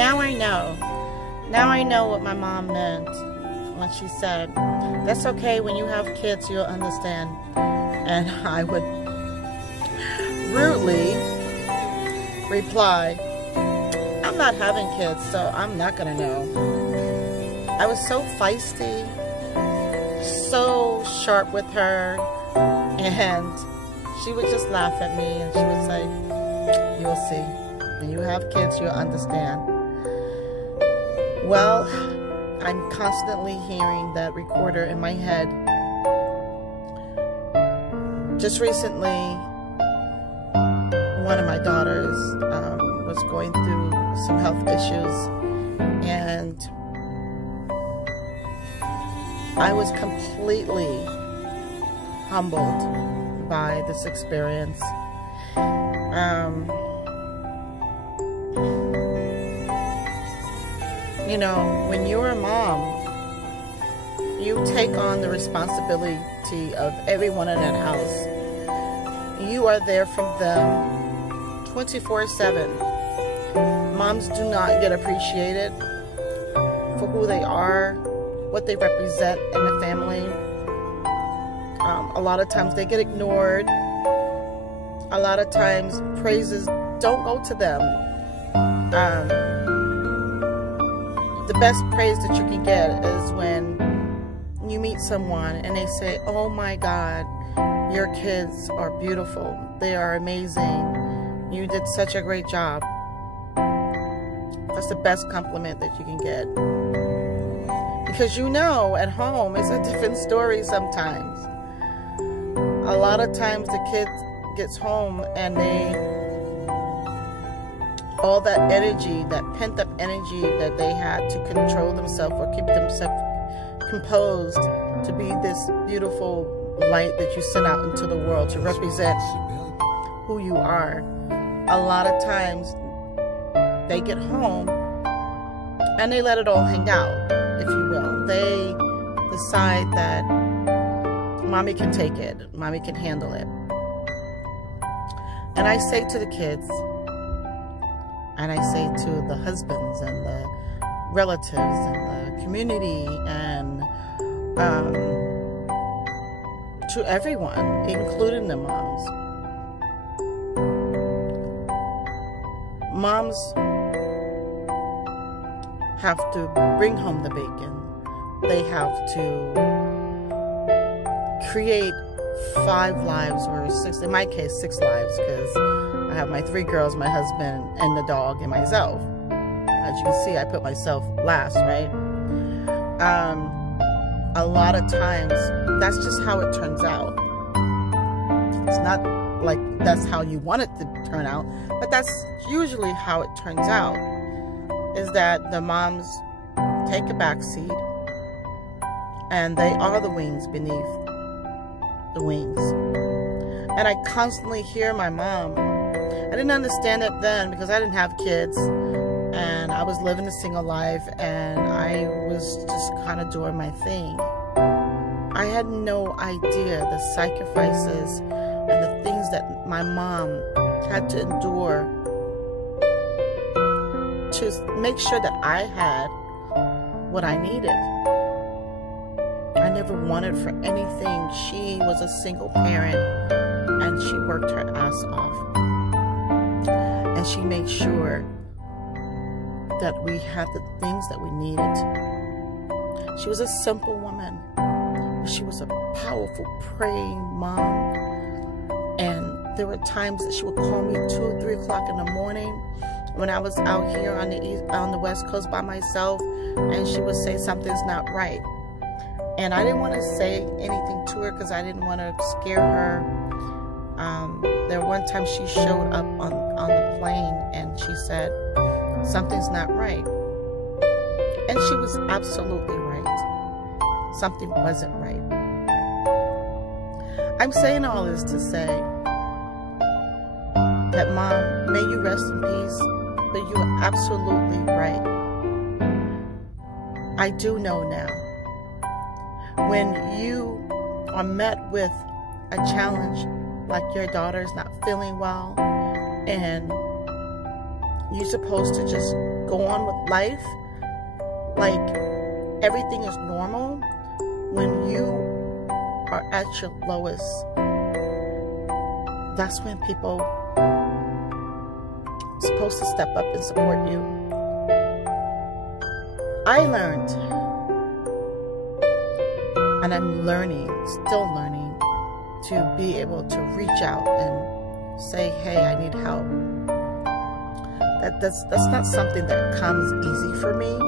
now I know. Now I know what my mom meant when she said, that's okay, when you have kids, you'll understand. And I would rudely reply, I'm not having kids, so I'm not gonna know. I was so feisty, so sharp with her, and she would just laugh at me and she would say, you'll see. When you have kids, you'll understand. Well, I'm constantly hearing that recorder in my head. Just recently, one of my daughters was going through some health issues, and I was completely humbled by this experience. You know, when you're a mom, you take on the responsibility of everyone in that house. You are there for them 24/7. Moms do not get appreciated for who they are, what they represent in the family. A lot of times they get ignored. A lot of times praises don't go to them. The best praise that you can get is when you meet someone and they say, oh my God, your kids are beautiful. They are amazing. You did such a great job. That's the best compliment that you can get. Because you know, at home, it's a different story sometimes. A lot of times the kid gets home and all that energy, that pent-up energy that they had to control themselves or keep themselves composed to be this beautiful light that you send out into the world to represent who you are. A lot of times they get home and they let it all hang out, if you will. They decide that mommy can take it, mommy can handle it. And I say to the kids, and I say to the husbands and the relatives and the community and to everyone, including the moms. Moms have to bring home the bacon. They have to create 5 lives, or 6, in my case 6 lives, because I have my 3 girls, my husband, and the dog, and myself. As you can see, I put myself last, right? A lot of times, that's just how it turns out. It's not like that's how you want it to turn out, but that's usually how it turns out, is that the moms take a back seat, and they are the wings beneath the wings. And I constantly hear my mom. I didn't understand it then because I didn't have kids and I was living a single life and I was just kind of doing my thing. I had no idea the sacrifices and the things that my mom had to endure to make sure that I had what I needed. I never wanted for anything. She was a single parent and she worked her ass off. And she made sure that we had the things that we needed. She was a simple woman. She was a powerful, praying mom. And there were times that she would call me 2 or 3 o'clock in the morning when I was out here on the West Coast by myself, and she would say something's not right. And I didn't want to say anything to her because I didn't want to scare her. There one time she showed up on the plane and she said, something's not right. And she was absolutely right. Something wasn't right. I'm saying all this to say that, Mom, may you rest in peace, but you are absolutely right. I do know now. When you are met with a challenge like your daughter's not feeling well and you're supposed to just go on with life like everything is normal when you are at your lowest. That's when people are supposed to step up and support you. I learned, and I'm learning, still learning, to be able to reach out and say, hey, I need help. That's not something that comes easy for me.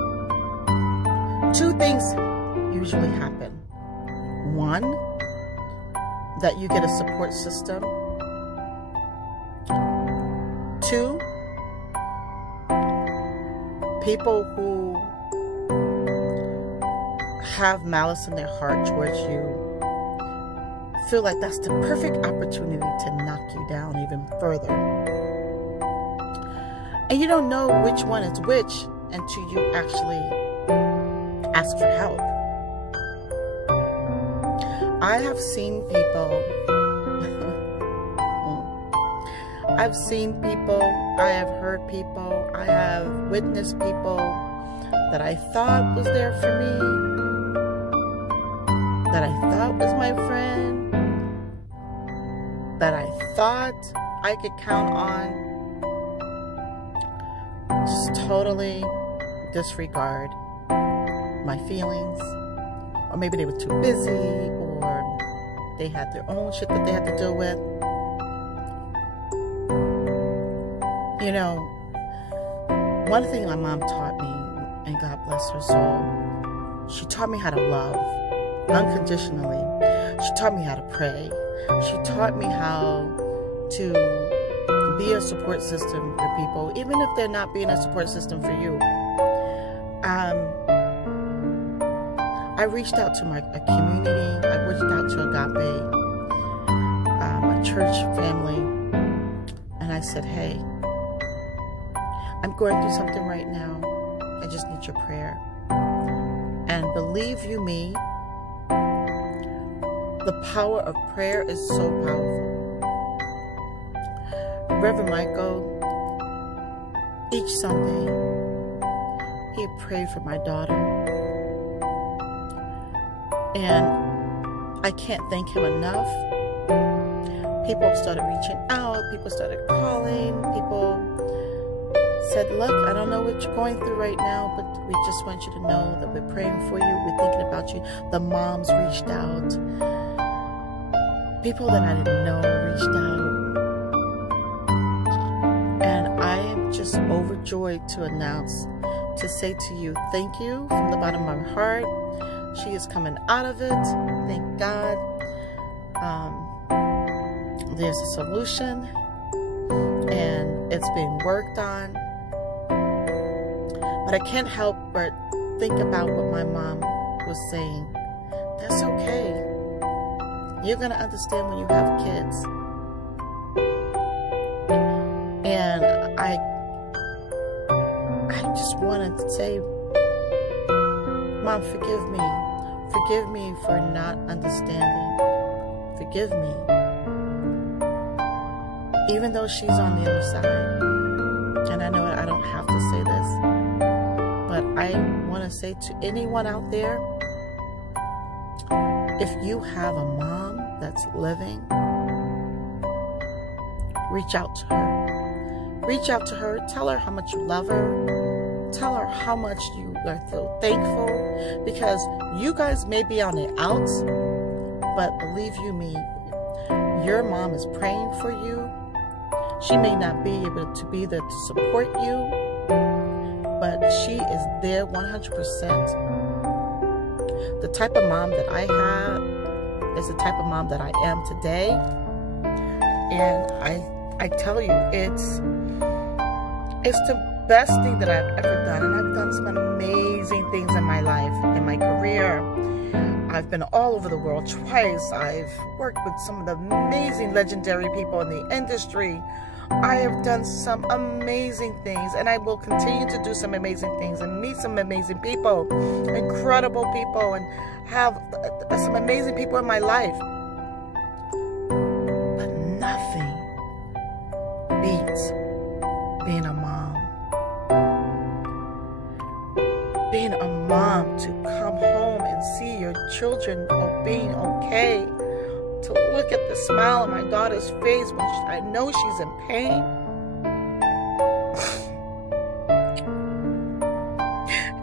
Two things usually happen. One, that you get a support system. Two, people who have malice in their heart towards you feel like that's the perfect opportunity to knock you down even further. And you don't know which one is which until you actually ask for help. I have seen people, I have heard people, I have witnessed people that I thought was there for me, that I thought was my friend, that I thought I could count on, just totally disregard my feelings, or maybe they were too busy, or they had their own shit that they had to deal with. You know, one thing my mom taught me, and God bless her soul, she taught me how to love unconditionally. She taught me how to pray. She taught me how to be a support system for people, even if they're not being a support system for you. I reached out to a community. I reached out to Agape, my church family, and I said, hey, I'm going through something right now. I just need your prayer. And believe you me, the power of prayer is so powerful. Reverend Michael, each Sunday, he prayed for my daughter. And I can't thank him enough. People started reaching out. People started calling. People said, look, I don't know what you're going through right now, but we just want you to know that we're praying for you. We're thinking about you. The moms reached out. People that I didn't know reached out. And I am just overjoyed to announce, to say to you, thank you from the bottom of my heart. She is coming out of it. Thank God. There's a solution, and it's being worked on. But I can't help but think about what my mom was saying. That's okay. You're going to understand when you have kids. And I just wanted to say, Mom, forgive me. Forgive me for not understanding. Forgive me. Even though she's on the other side. And I know I don't have to say this, but I want to say to anyone out there, if you have a mom that's living, reach out to her. Reach out to her. Tell her how much you love her. Tell her how much you are so thankful, because you guys may be on the outs, but believe you me, your mom is praying for you. She may not be able to be there to support you, but she is there 100%. The type of mom that I have is the type of mom that I am today. And I tell you, it's the best thing that I've ever done. And I've done some amazing things in my life, in my career. I've been all over the world twice. I've worked with some of the amazing legendary people in the industry. I have done some amazing things, and I will continue to do some amazing things and meet some amazing people, incredible people, and have some amazing people in my life. But nothing beats being a mom. being a mom, to come home and see your children being okay, to look at the smile on my daughter's face when I know she's in pain.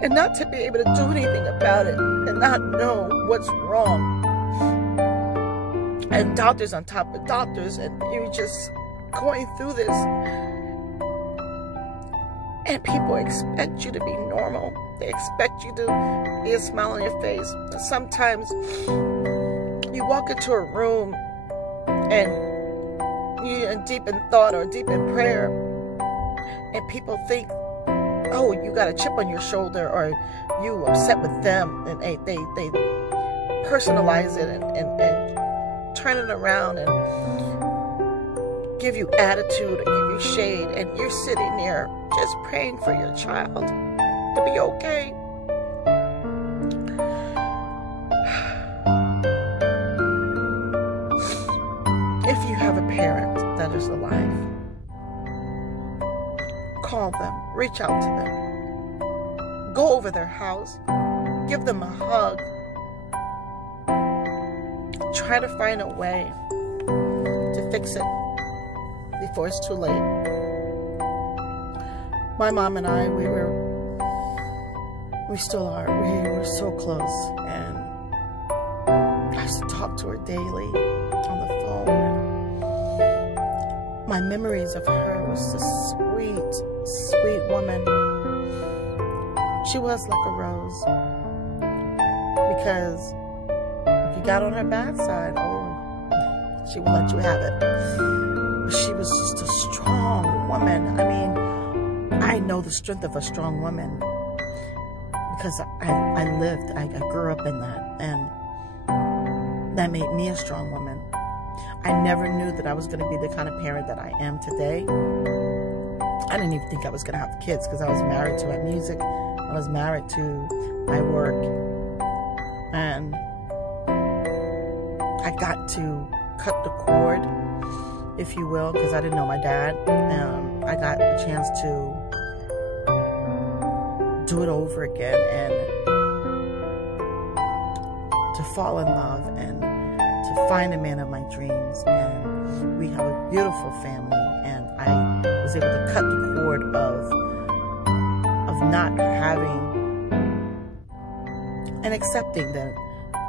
And not to be able to do anything about it and not know what's wrong. And doctors on top of doctors, and you're just going through this. And people expect you to be normal. They expect you to be a smile on your face. And sometimes you walk into a room and you're deep in thought or deep in prayer, and people think, oh, you got a chip on your shoulder, or you upset with them, and they personalize it and turn it around and give you attitude and give you shade, and you're sitting there just praying for your child to be okay. If you have a parent that is alive, call them, reach out to them, go over their house, give them a hug, try to find a way to fix it before it's too late. My mom and I, we still are, we were so close, and I used to talk to her daily on the phone. My memories of her was a sweet, sweet woman. She was like a rose, because if you got on her bad side, oh, she would let you have it. But she was just a strong woman. I mean, I know the strength of a strong woman because I grew up in that, and that made me a strong woman. I never knew that I was going to be the kind of parent that I am today. I didn't even think I was going to have kids, because I was married to my music. I was married to my work. And I got to cut the cord, if you will, because I didn't know my dad. I got the chance to do it over again and to fall in love and to find a man of my dreams. And we have a beautiful family, and I was able to cut the cord of not having and accepting that,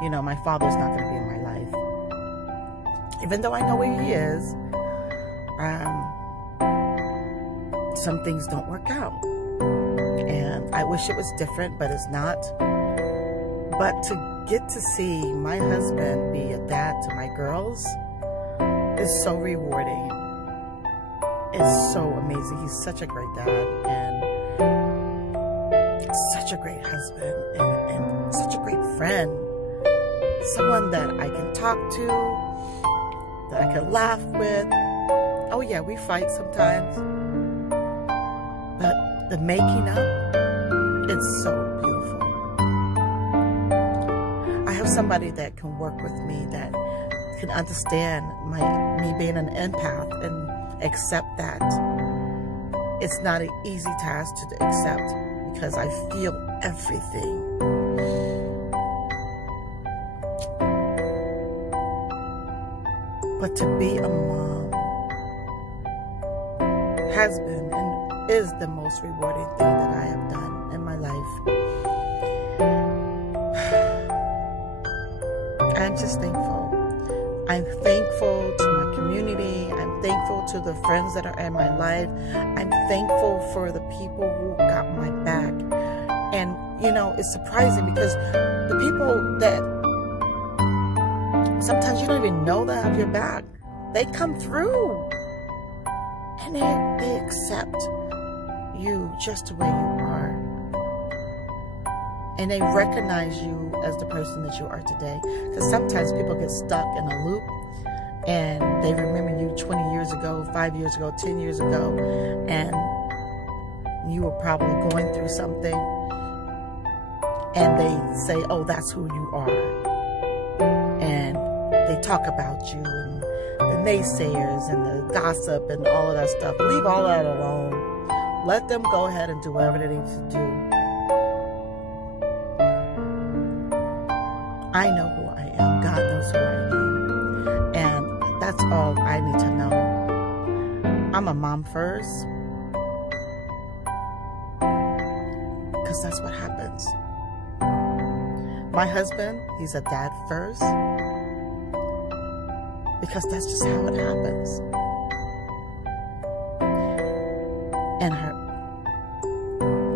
you know, my father's not going to be in my life. Even though I know where he is, some things don't work out. And I wish it was different, but it's not. But to get to see my husband be a dad to my girls is so rewarding. It's so amazing. He's such a great dad, and such a great husband, and such a great friend. Someone that I can talk to, that I can laugh with. Oh yeah, we fight sometimes, but the making up, it's so beautiful. I have somebody that can work with me, that can understand me being an empath, and accept that it's not an easy task to accept, because I feel everything. But to be a mom has been and is the most rewarding thing that I have done in my life. I'm just thankful. I'm thankful to my community. I'm thankful to the friends that are in my life. I'm thankful for the people who got my back. And, you know, it's surprising, because the people that sometimes you don't even know that have your back, they come through. And they accept you just the way you are. And they recognize you as the person that you are today. Because sometimes people get stuck in a loop, and they remember you 20 years ago, 5 years ago, 10 years ago, and you were probably going through something, and they say, oh, that's who you are. And they talk about you, and the naysayers and the gossip and all of that stuff. Leave all that alone. Let them go ahead and do whatever they need to do. I know who I am. God knows who I am. And that's all I need to know. I'm a mom first. Because that's what happens. My husband, he's a dad first. Because that's just how it happens. And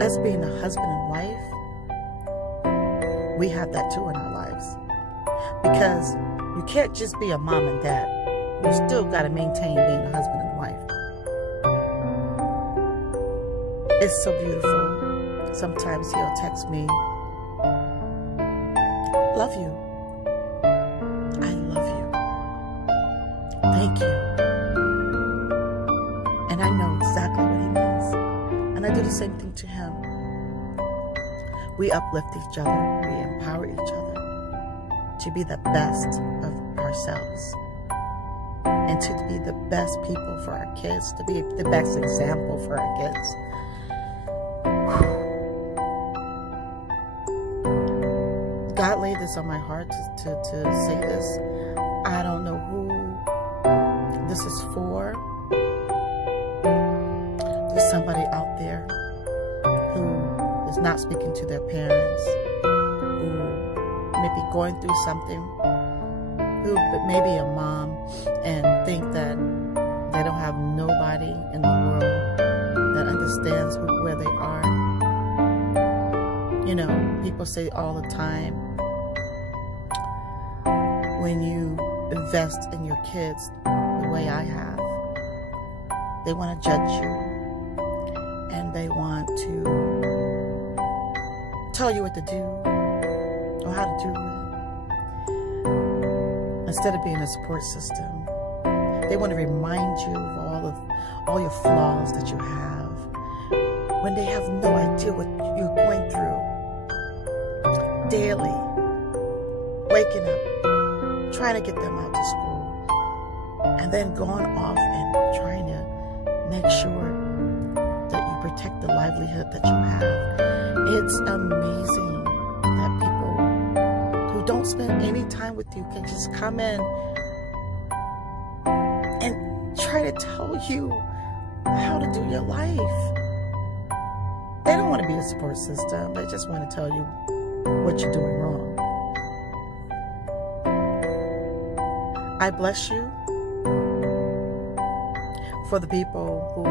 us being a husband and wife, we have that too in our lives. Because you can't just be a mom and dad. You still got to maintain being a husband and wife. It's so beautiful. Sometimes he'll text me, love you. I love you. Thank you. And I know exactly what he means. And I do the same thing to him. We uplift each other. We empower each other to be the best of ourselves. And to be the best people for our kids. To be the best example for our kids. God laid this on my heart to say this. I don't know who this is for. There's somebody out there who is not speaking to their parents, who may be going through something, who may be a mom and think that they don't have nobody in the world that understands where they are. You know, people say all the time, when you invest in your kids the way I have, they want to judge you and they want to tell you what to do or how to do it. Instead of being a support system, they want to remind you of all your flaws that you have when they have no idea what you're going through daily, waking up, trying to get them out to school, and then going off and trying to make sure that you protect the livelihood that you have. It's amazing that people who don't spend any time with you can just come in and try to tell you how to do your life. They don't want to be a support system. They just want to tell you what you're doing wrong. I bless you for the people who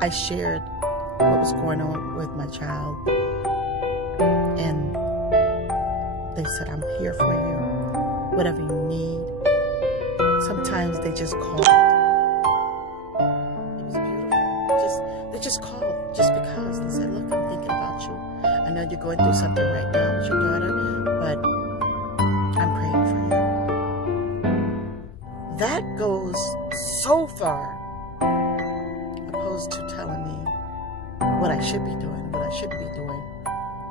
I shared what was going on with my child, and they said, I'm here for you, whatever you need. Sometimes they just called. It was beautiful. They just called just because. They said, look, I'm thinking about you. I know you're going through something right now with your daughter, but I'm praying for you. That goes so far opposed to telling me what I should be doing, what I shouldn't be doing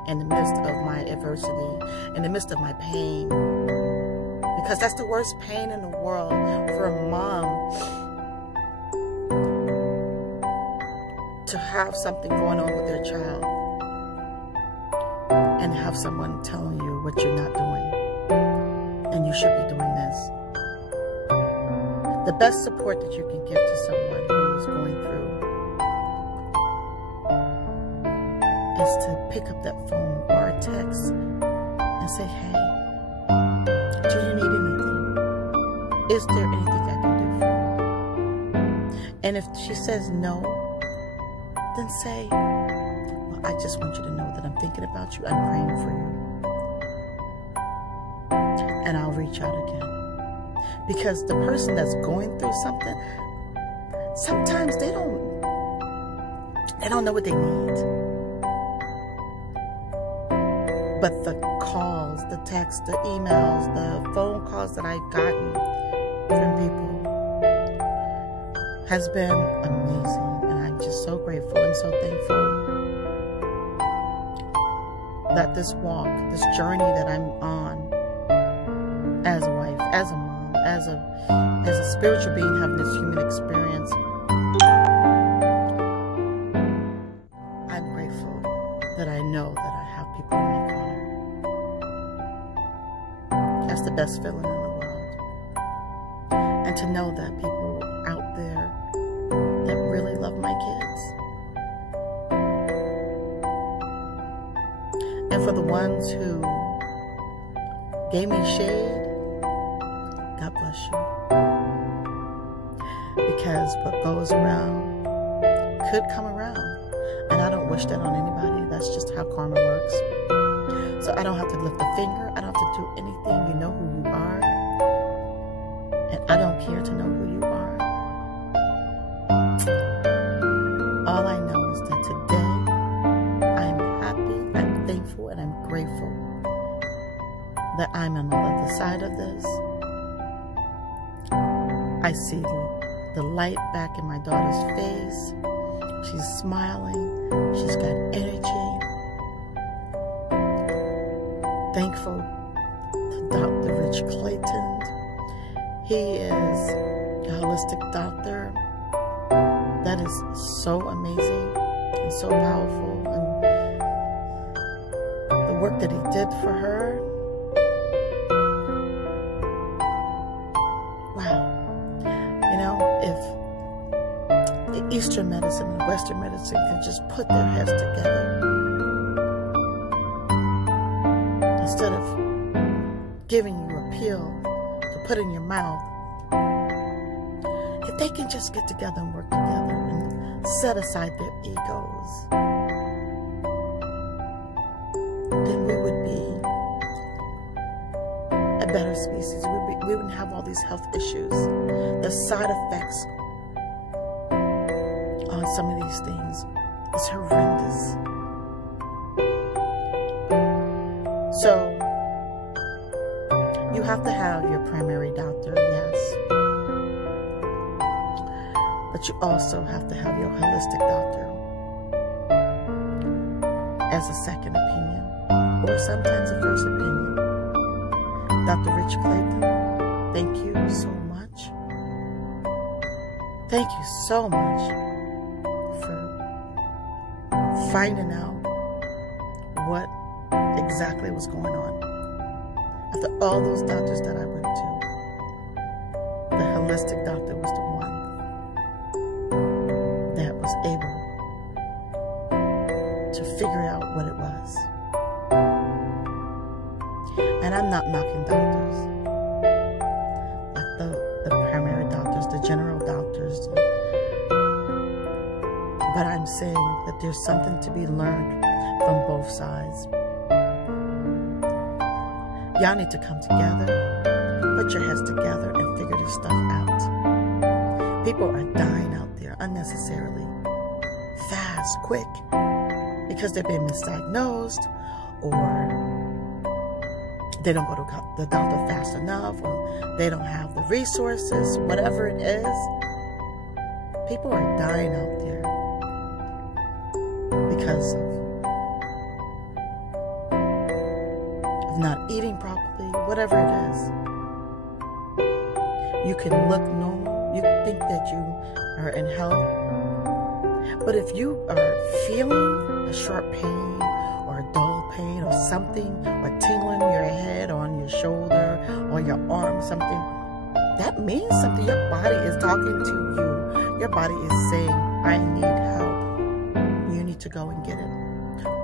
in the midst of my adversity, in the midst of my pain. Because that's the worst pain in the world for a mom to have something going on with their child and have someone telling you what you're not doing and you should be doing this. The best support that you can give to someone who is going through is to pick up that phone or a text and say, hey, do you need anything? Is there anything I can do for you? And if she says no, then say, well, I just want you to know that I'm thinking about you. I'm praying for you. And I'll reach out again. Because the person that's going through something, sometimes they don't know what they need. But the calls, the texts, the emails, the phone calls that I've gotten from people has been amazing. And I'm just so grateful and so thankful that this walk, this journey that I'm on as a wife, as a mom, as a spiritual being having this human experience, I'm grateful that I know that I have people in my corner. That's the best feeling in the world. And to know that people out there that really love my kids. And for the ones who gave me shade, God bless you. Because what goes around could come around. And I don't wish that on anybody. That's just how karma works. So I don't have to lift a finger. I don't have to do anything. You know who you are. And I don't care to know who you are. All I know is that today I'm happy, I'm thankful, and I'm grateful that I'm on the other side of this. I see the light back in my daughter's face. She's smiling. She's got energy. Thankful to Dr. Rich Clayton. He is a holistic doctor. That is so amazing and so powerful. And the work that he did for her. Wow. You know, if the Eastern medicine and Western medicine can just put their heads together instead of giving you a pill to put in your mouth, if they can just get together and work together and set aside their egos, then we would be a better species. We wouldn't have all these health issues. The side effects on some of these things is horrendous. So, you have to have your primary doctor, yes. But you also have to have your holistic doctor as a second opinion, or sometimes a first opinion. Dr. Rich Clayton, thank you so much. Thank you so much for finding out what exactly was going on. After all those doctors that I went to, the holistic doctor was the one that was able to figure out what it was. And I'm not knocking doctors, like the primary doctors, the general doctors, but I'm saying that there's something to be learned from both sides. Y'all need to come together, put your heads together, and figure this stuff out. People are dying out there unnecessarily, fast, quick, because they're being misdiagnosed, or they don't go to the doctor fast enough, or they don't have the resources, whatever it is. People are dying out there because of not eating properly, whatever it is. You can look normal, you think that you are in health, but if you are feeling a sharp pain or a dull pain or something, or tingling in your head or on your shoulder or your arm, something, that means something. Your body is talking to you. Your body is saying, I need help. You need to go and get it,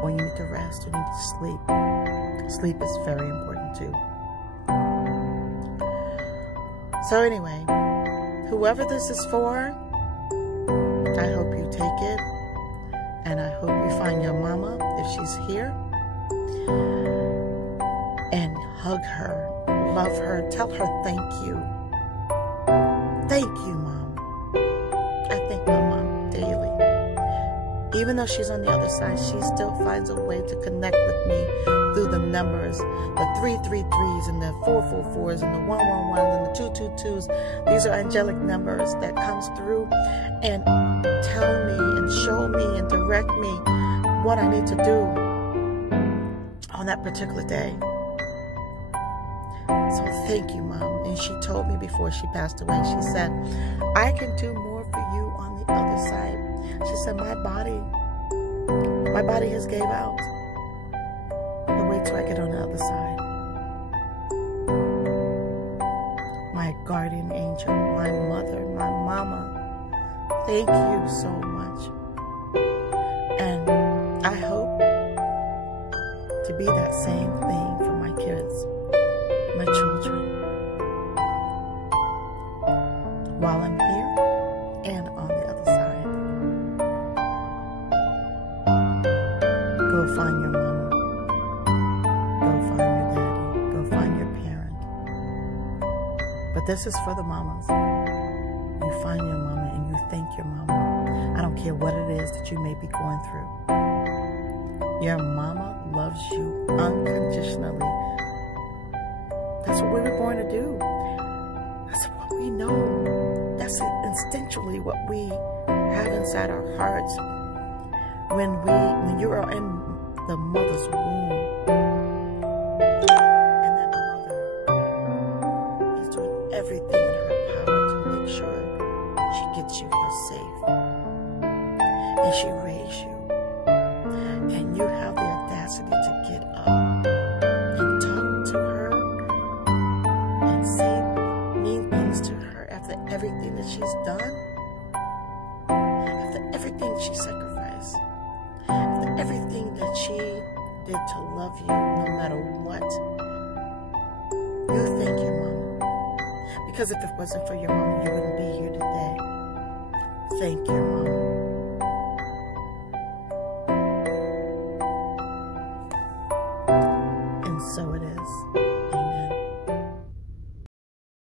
or you need to rest, you need to sleep. Sleep is very important too. So anyway, whoever this is for, I hope you take it. And I hope you find your mama, if she's here, and hug her, love her, tell her thank you. Thank you, Mom. I thank my mom daily. Even though she's on the other side, she still finds a way to connect with me through the numbers, the 333s and the 444s and the 111s and the 222s. These are angelic numbers that comes through and tell me and show me and direct me what I need to do on that particular day. So thank you, Mom. And she told me before she passed away, she said, I can do more for you on the other side. She said, my body has gave out. But wait till I get on the other side. guardian angel, my mother, my mama. Thank you so much. And I hope to be that same thing for my kids, my children, while I'm here and on the other side. Go find your mama. Go find your daddy. Go find your parent. But this is for the mamas. You find your mama and you thank your mama. I don't care what it is that you may be going through. Your mama loves you unconditionally. That's what we were born to do. That's what we know. That's instinctually what we have inside our hearts. When you are in the mother's womb, and that mother is doing everything in her power to make sure she gets you here safe. And she raised you. And you have the audacity to get up and talk to her and say mean things to her after everything that she's done, after everything she sacrificed, after everything that she did to love you no matter what. You thank your mama. Because if it wasn't for your mama, you wouldn't be here today. Thank your mama.